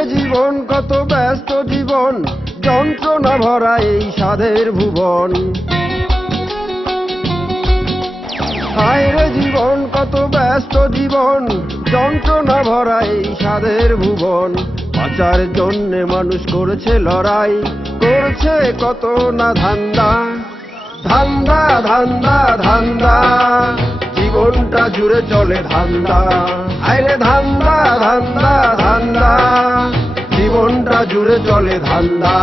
রে জীবন কত ব্যস্ত জীবন, যন্ত্রণা ভরা এই সাধের ভুবন। হায় রে জীবন কত ব্যস্ত জীবন, যন্ত্রণা ভরা এই সাধের ভুবন। বাঁচার জন্যে মানুষ করেছে লড়াই, করছে কত না ধান্দা। ধান্দা ধান্দা ধান্দা, জীবনটা জুড়ে চলে ধান্দা। হায় রে ধান্দা ধান্দা ধান্দা, জীবনটা জুড়ে চলে ধান্দা।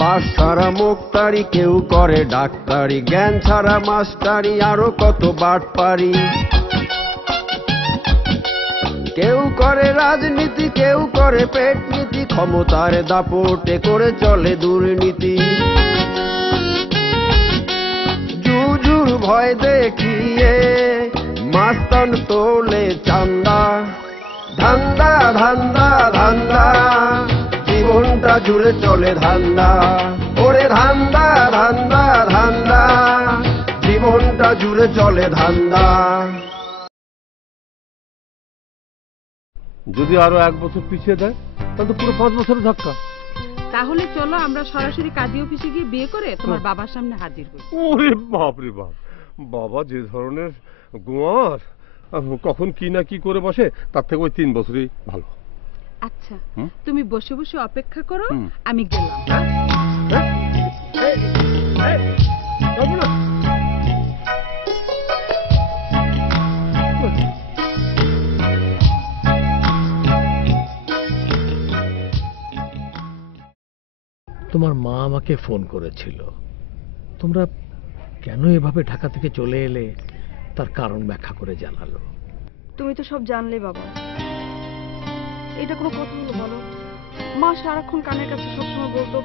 পাশ ছাড়া মুক্তারি, কেউ করে ডাক্তারি, জ্ঞান ছাড়া মাস্টারি, আরো কত বাটপারি। কেউ করে রাজনীতি, কেউ করে পেট নীতি, ক্ষমতার দাপটে করে চলে দুর্নীতি। জুজুর ভয় দেখিয়ে মাস্তান তোলে চান্দা। ধান্দা ধান্দা ধান্দা, জীবনটা জুড়ে চলে ধান্দা। ওরে ধান্দা ধান্দা ধান্দা, জীবনটা জুড়ে চলে ধান্দা। যদি আরো 1 বছর পিছিয়ে দেয় তাহলে পুরো 5 বছরের ধাক্কা। তাহলে চলো আমরা সরাসরি কাজী অফিসে গিয়ে বিয়ে করে তোমার বাবার সামনে হাজির হই। ওরে বাপ রে বাপ, বাবা যে ধরনের গোয়ার, কখন কি না কি করে বসে, তার থেকে ওই 3 বছরই ভালো। আচ্ছা তুমি বসে বসে অপেক্ষা করো, আমি গেলাম। তোমার মা আমাকে ফোন করেছিল, তোমরা কেন এভাবে ঢাকা থেকে চলে এলে তার কারণ ব্যাখ্যা করে জানালো। তুমি তো সব জানলে বাবা, এটা কোনো কথা হলো বলো? মা সারাক্ষণ কানের কাছে সবসময় বলতো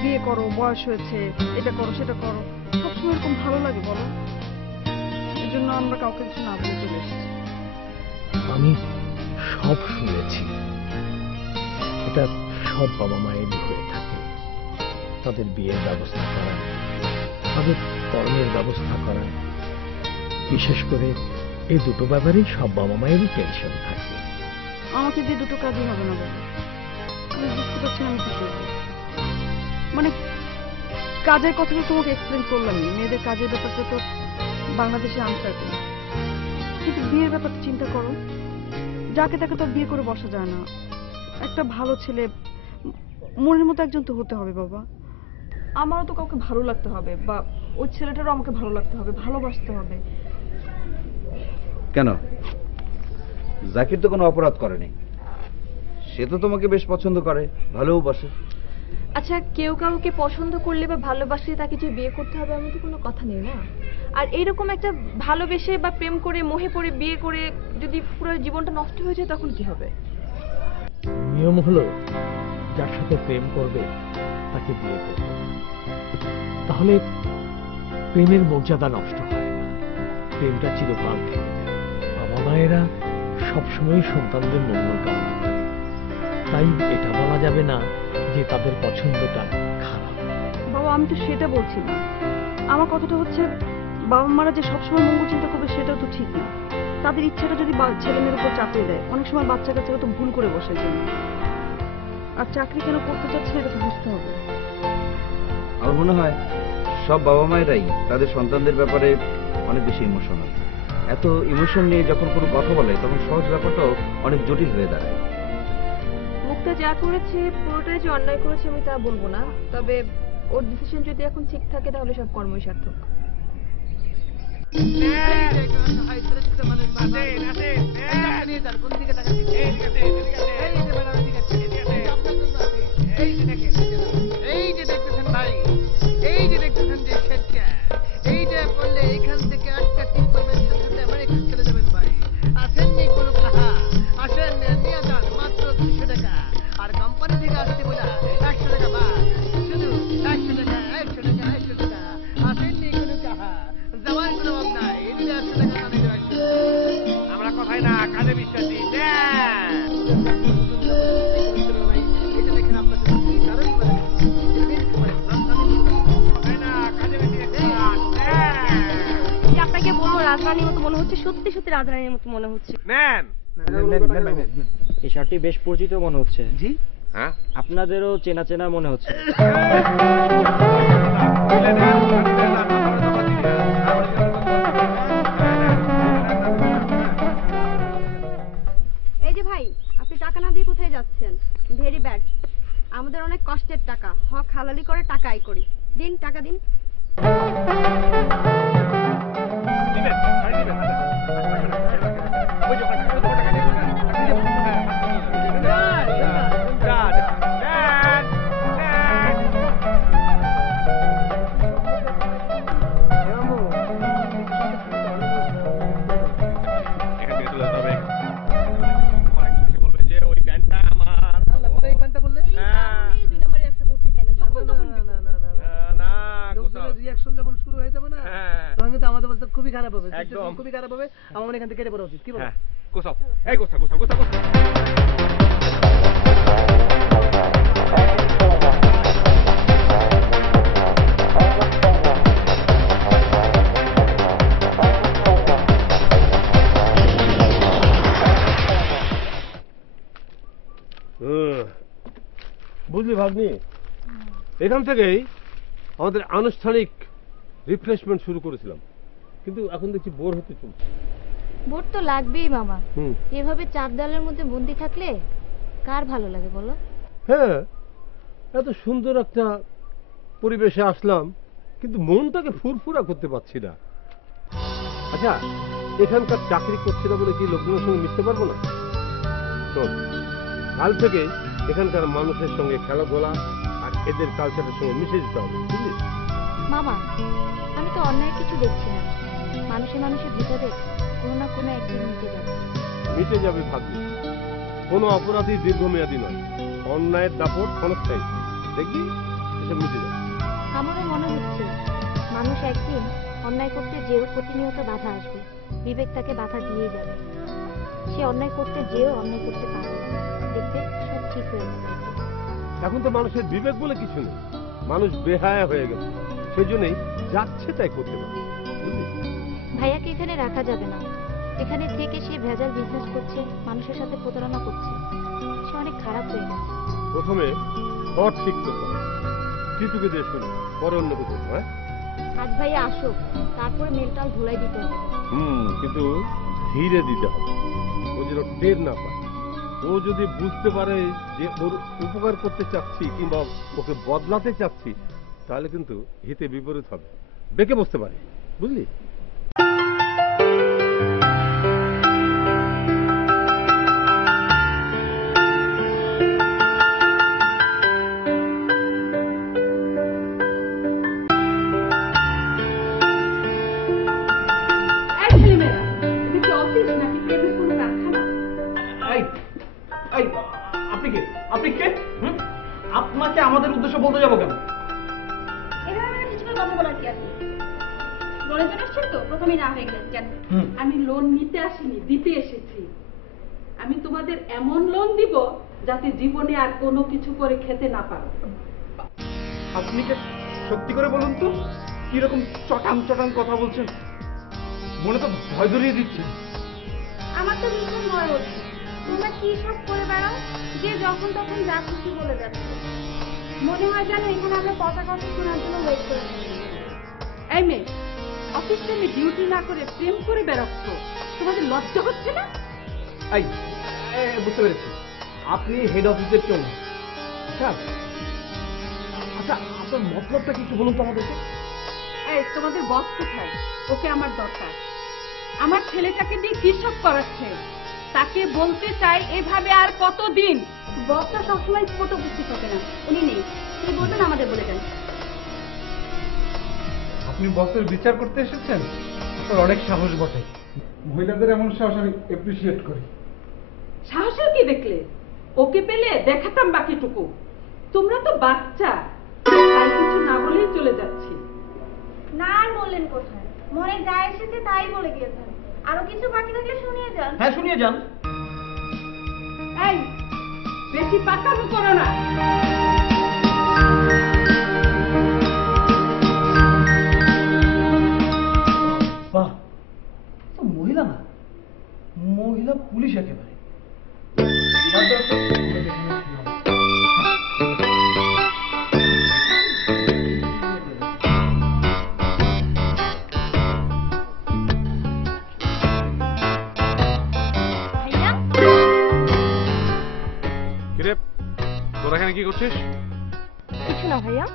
বিয়ে করো, বয়স হয়েছে, এটা করো সেটা করো, সবসময় এরকম ভালো লাগে বলো? এর জন্য আমরা কাউকে কিছু না বলে চলে এসেছি। আমি সব শুনেছি, এটা সব বাবা মায়েরই হয়ে থাকে। তাদের বিয়ের ব্যবস্থা করা, তাদের কর্মের ব্যবস্থা করা, বিশেষ করে এই দুটো ব্যাপারেই সব বাবা মায়েরই টেনশন থাকে। আমাকে দিয়ে দুটো কাজই হবে না বাবা, আমি বুঝতে পারছি আমি কি করবো। মানে কাজের কথাটা তোমাকে এক্সপ্লেন করলামই, মেয়েদের কাজের ব্যাপারটা তো বাংলাদেশে আনসার্টেন, কিন্তু বিয়ের ব্যাপারটা চিন্তা করো। যাকে তাকে তো বিয়ে করে বসা যায় না। একটা ভালো ছেলে, মনের মতো একজন তো হতে হবে বাবা। আমারও তো কাউকে ভালো লাগতে হবে, বা ওই ছেলেটারও আমাকে ভালো লাগতে হবে, ভালোবাসতে হবে। কেন? জাকির তো কোনো অপরাধ করেনি, সে তো তোমাকে বেশ পছন্দ করে, ভালোবাসে। আচ্ছা, কেউ কাউকে পছন্দ করলে বা ভালোবাসলে তাকে যে বিয়ে করতে হবে এমন তো কোনো কথা নেই না। আর এইরকম একটা ভালোবেসে বা প্রেম করে মোহে পড়ে বিয়ে করে যদি পুরো জীবনটা নষ্ট হয়ে যায় তখন কি হবে? নিয়ম হলো যার সাথে প্রেম করবে তাকে বিয়ে করবে, তাহলে প্রেমের মর্যাদা নষ্ট হয় না, প্রেমটা চিরকাল থেকে যায়। বাবা মায়েরা সবসময় সন্তানদের মঙ্গল কামনা করে, তাই এটা বলা যাবে না যে তাদের পছন্দটা খারাপ। বাবা আমি তো সেটা বলছি না, আমার কথাটা হচ্ছে বাবা মারা যে সবসময় মঙ্গল চিন্তা করবে সেটাও তো ঠিক না। তাদের ইচ্ছাটা যদি ছেলে মেয়ের উপর চাপিয়ে দেয়, অনেক সময় বাচ্চা কাচ্চারা তো ভুল করে বসে জন্য। আর চাকরি কেন করতে চাচ্ছে এটা তো বুঝতে হবে। আমার মনে হয় সব বাবা মায়েরাই তাদের সন্তানদের ব্যাপারে অনেক বেশি ইমোশনাল। এত ইমোশন নিয়ে যখন কোনো কথা বলে তখন সহজ ব্যাপারটাও অনেক জটিল হয়ে দাঁড়ায়। মুক্তা যা করেছে পুরোটাই যে অন্যায় করেছে আমি তা বলবো না, তবে ওর ডিসিশন যদি এখন ঠিক থাকে তাহলে সব কর্মই সার্থক। আর কোম্পানি থেকে আসতে বলে 100 টাকা বা শুধু 100 টাকা 100 টাকা 100 টাকা আসেননি কোনো কাহা যাওয়ার কোনো ভাব নাই। 100 টাকা রানীর মতো মনে হচ্ছে, সত্যি সত্যি রাজরানীর মতো মনে হচ্ছে। নেন। এই শার্টটি বেশ পরিচিত মনে হচ্ছে। জি হ্যাঁ, আপনাদেরও চেনা চেনা মনে হচ্ছে। এই যে ভাই, আপনি টাকা না দিয়ে কোথায় যাচ্ছেন? Very bad. আমাদের অনেক কষ্টের টাকা, হক হালালি করে টাকা আয় করি। দিন, টাকা দিন। খুবই খারাপ হবে, খুবই খারাপ হবে। আমার এখান থেকে কেটে পড়া উচিত। কি বলো? গোসাও, এই গোসা গোসা গোসা গোসা। বুঝলি ভাগ্নি, এখান থেকেই আমাদের আনুষ্ঠানিক রিফ্রেশমেন্ট শুরু করেছিলাম, কিন্তু এখন দেখছি বোর হতে চলছে। বোর তো লাগবেই মামা। এভাবে চার দেওয়ালের মধ্যে বন্দি থাকলে কার ভালো লাগে বলো? হ্যাঁ, এত সুন্দর একটা পরিবেশে আসলাম, কিন্তু মনটাকে ফুরফুরা করতে পারছি না। আচ্ছা, এখানকার চাকরি করছি না বলে কি লোকজনের সঙ্গে মিশতে পারবো না? শোন, কাল থেকে এখানকার মানুষের সঙ্গে খেলাধুলা আর এদের কালচারের সঙ্গে মিশে যেতে হবে, বুঝলি? মামা, আমি তো অন্যায় কিছু দেখছি না। মানুষের ভিতরে কোনো না কোনো একদিন মিটে যাবে ভাগ্নি। কোনো অপরাধী দীর্ঘমেয়াদী নয়, অন্যায়ের দাপট ক্ষণস্থায়ী। দেখবি এসব মিটে যাবে। আমারও মনে হচ্ছে মানুষ একদিন অন্যায় করতে যেও প্রতিনিয়ত বাধা আসবে, বিবেক তাকে বাধা দিয়ে যাবে। সে অন্যায় করতে যেও অন্যায় করতে পারবে, দেখবে সব ঠিক হয়ে যাবে। এখন তো মানুষের বিবেক বলে কিছু নেই, মানুষ বেহায়া হয়ে গেছে, সেই জন্যই যাচ্ছে তাই করতে পারে। ভাইয়াকে এখানে রাখা যাবে না। এখানে থেকে সে ভেজাল বিজনেস করছে, মানুষের সাথে প্রতারণা করছে। সে অনেক খারাপ হয়ে গেছে। প্রথমে পথ ঠিক করতে হবে, টিটুকে দিয়ে শুরু, পরে অন্য কিছু। হ্যাঁ, আজ ভাইয়া আসুক, তারপরে মেলটাল ধুলাই দিতে হবে। কিন্তু ধীরে দিতে হবে, ও যেন টের না পায়। ও যদি বুঝতে পারে যে ওর উপকার করতে চাচ্ছি কিংবা ওকে বদলাতে চাচ্ছি, তাহলে কিন্তু হিতে বিপরীত হবে, বেঁকে বসতে পারে, বুঝলি? আপনাকে আমাদের উদ্দেশ্য বলতে যাবো কেন? আমি লোন নিতে আসিনি, দিতে এসেছি। আমি তোমাদের এমন লোন দিব যাতে জীবনে আর কোনো কিছু করে খেতে না পারো। আপনি কি সত্যি করে বলুন তো, কিরকম চটাং চটাং কথা বলছেন? মনে তো ভয় ধরিয়ে দিচ্ছে। আমার তো ভীষণ ভয় হচ্ছে। তোমরা কি সব করে বেড়াও, যে যখন তখন যা খুশি বলে যাচ্ছে। মনে হয় যেন এখানে আমরা কথা শোনার জন্য ওয়েট করে থাকি। এই মেয়ে, অফিস টাইমে ডিউটি না করে প্রেম করে বেড়াচ্ছ, তোমাদের লজ্জা হচ্ছে না? বুঝতে পেরেছি, আপনি হেড অফিসের কেউ না। আচ্ছা, আপনার মতলবটা কিছু বলুন তো আমাদেরকে। এই, তোমাদের বস কোথায়? ওকে আমার দরকার। আমার ছেলেটাকে দিয়ে কি সব করাচ্ছে, তাকে বলতে চাই এভাবে আর কতদিন? বসটা সবসময় স্পট উপস্থিত থাকে না, উনি নেই। কি বলবেন আমাদের বলে দেন। আপনি বসের বিচার করতে এসেছেন? আপনার অনেক সাহস বটে। মহিলাদের এমন সাহস আমি এপ্রিসিয়েট করি। সাহসের কি দেখলে? ওকে পেলে দেখাতাম বাকিটুকু। তোমরা তো বাচ্চা, তাই কিছু না বলেই চলে যাচ্ছি। না আর বললেন কোথায়, মনে যা এসেছে তাই বলে গিয়েছেন। আরো কিছু বাকি থাকলে শুনিয়ে যান। হ্যাঁ, শুনিয়ে যান। এই, বেশি পাকামো করো না। বাহ, মহিলা না, মহিলা পুলিশ একেবারে। কিরে তোরা এখানে কি করছিস? কিছু না ভাইয়া,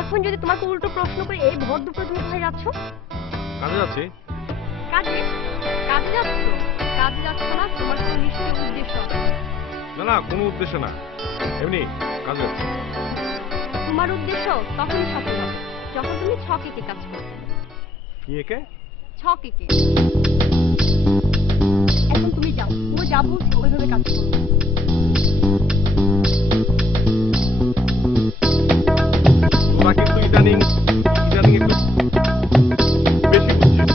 এখন যদি তোমাকে উল্টো প্রশ্ন করে এই ভর দুপুরে তুমি কোথায় যাচ্ছ? কাজে যাচ্ছি। কাজে? কাজে যাচ্ছ? কাজে যাচ্ছ না, তোমার কোনো নিশ্চয়ই উদ্দেশ্য আছে। না না, কোনো উদ্দেশ্য না, এমনি কাজে যাচ্ছি। তোমার উদ্দেশ্য তখনই সফল হবে যখন তুমি ছকেকে কাজ করবে। কি একে? ছকেকে। এখন তুমি যাও, ও যা বলছে ওইভাবে কাজ করো। তোরা কিন্তু ইদানিং একটু বেশি বুঝছিস।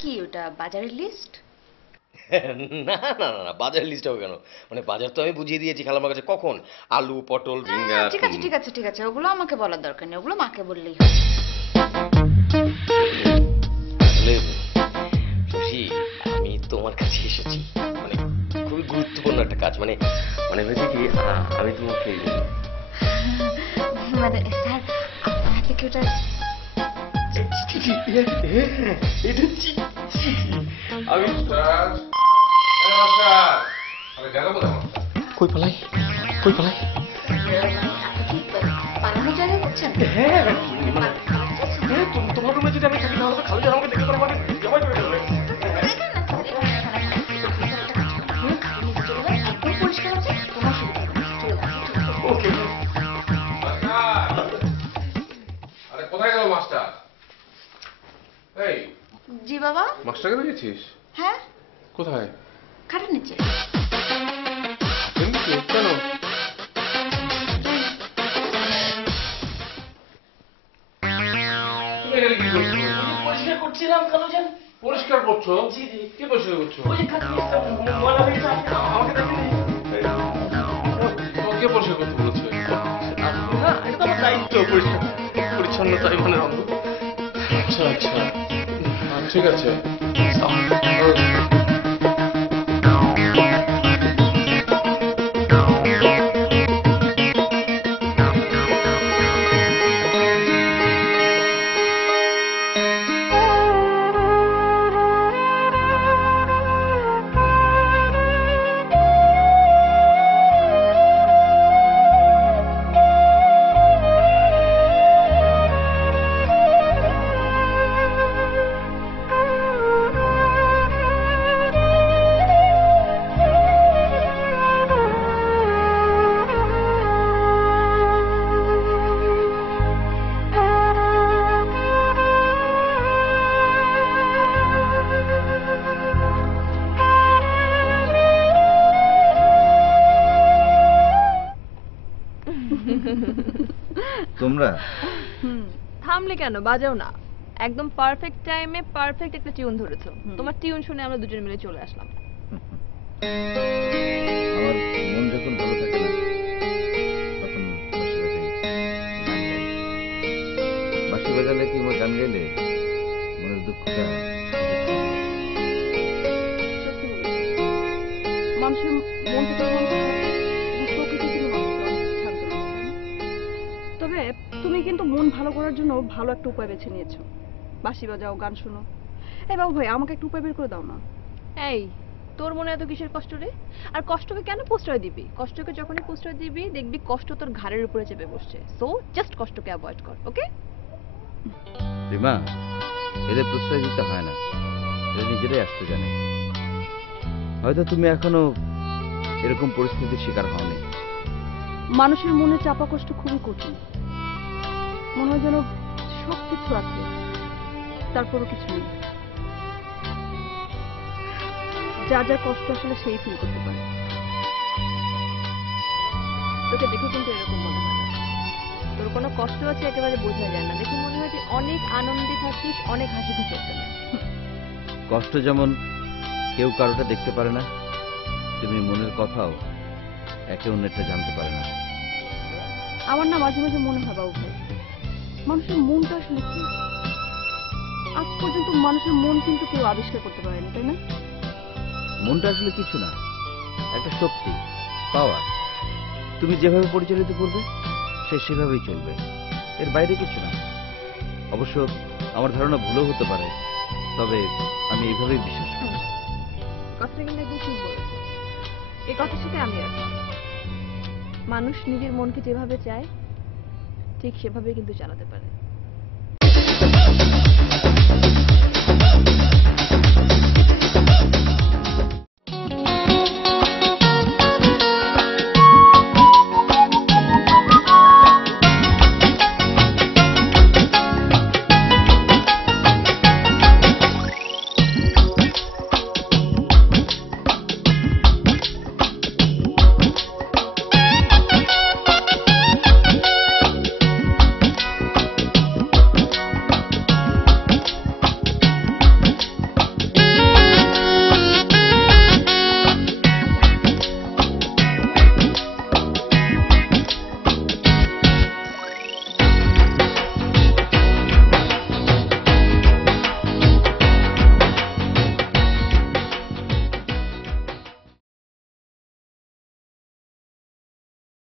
কি ওটা বাজারের লিস্ট? না না না না, বাজারের লিস্ট হবে কেন? মানে বাজার তো আমি বুঝিয়ে দিয়েছি খালামার কাছে কখন, আলু পটল ঝিঙ্গা। ঠিক আছে ঠিক আছে ঠিক আছে, ওগুলো আমাকে বলার দরকার নেই, ওগুলো মাকে বললেই হবে। আসলে শশী, আমি তোমার কাছে এসেছি মানে খুবই গুরুত্বপূর্ণ একটা কাজ। মানে মানে হয়েছে কি, আমি তোমাকে মানে স্যার আপনার হাতে কি ওটা? আমি কই পালাই কই পালাই? পালানোর জায়গা করছেন? তোমার রুমে যদি আমি থাকি তাহলে তো খালু জান আমাকে দেখে তোমার জমাই করে দেবে। একদম পরিষ্কার আছে, তোমার সুবিধা চলে যাবে। ওকে। আরে কোথায় গেল মাস্টার? এই জি বাবা। মাস্টারকে দেখেছিস? হ্যাঁ, কোথায়? খাটের নিচে। কেন? পরিষ্কার করছিলাম খালুজান। পরিষ্কার করছো? জি জি। কি পরিষ্কার করছো? ওই যে খাট ময়লা হয়েছে, আমাকে দেখেনি। কে পরিষ্কার করতে বলেছে? না, এটা তো আমার দায়িত্ব, পরিচ্ছন্নতাই মানে রঙ। আচ্ছা আচ্ছা, ঠিক আছে। তোমরা থামলে কেন? বাজাও না। একদম পারফেক্ট টাইমে পারফেক্ট একটা টিউন ধরেছো। তোমার টিউন শুনে আমরা দুজন মিলে চলে আসলাম। আমার মন যখন ভালো থাকে না তখন বাঁশি বাজাই, গান গাই। বাঁশি বাজালে কি গান গাইলে মনের দুঃখটা মানুষের মন থেকে তবে তুমি কিন্তু মন ভালো করার জন্য ভালো একটা উপায় বেছে নিয়েছো। বাঁশি বাজাও, গান শোনো। এই বাবু ভাই, আমাকে একটু উপায় বের করে দাও না। এই, তোর মনে এত কিসের কষ্ট রে? আর কষ্টকে কেন প্রশ্রয় দিবি? কষ্টকে যখনই প্রশ্রয় দিবি দেখবি কষ্ট তোর ঘাড়ের উপরে চেপে বসছে। সো জাস্ট কষ্টকে অ্যাভয়েড কর, ওকে? রিমা, এদের প্রশ্রয় দিতে হয় না, এরা নিজেরাই আসতে জানে। হয়তো তুমি এখনো এরকম পরিস্থিতির শিকার হওনি। মানুষের মনে চাপা কষ্ট খুবই কঠিন। মনে হয় যেন সব কিছু আছে, তারপরও কিছু নেই। যার যার কষ্ট আসলে সেই ফিল করতে পারে। তোকে দেখে কিন্তু এরকম মনে হয় না। তোর কোনো কষ্ট আছে একেবারে বোঝা যায় না, দেখে মনে হয় তুই অনেক আনন্দে থাকিস, অনেক হাসি খুশি একটা মেয়ে। কষ্ট যেমন কেউ কারোটা দেখতে পারে না, তুমি মনের কথাও একে অন্যেরটা জানতে পারে না। আমার না মাঝে মাঝে মনে হয় বাবু ভাই, মানুষের মনটা আসলে কি? আজ পর্যন্ত মানুষের মন কিন্তু কেউ আবিষ্কার করতে পারেনি, তাই না? মনটা আসলে কিছু না, একটা শক্তি, পাওয়ার। তুমি যেভাবে পরিচালিত করবে সে সেভাবেই চলবে, এর বাইরে কিছু না। অবশ্য আমার ধারণা ভুলও হতে পারে, তবে আমি এইভাবেই বিশ্বাস করি। কথাটা কিন্তু একদম ঠিক বলেছে, এই কথার সাথে আমি আছি। মানুষ নিজের মনকে যেভাবে চায় ঠিক সেভাবে কিন্তু চালাতে পারে।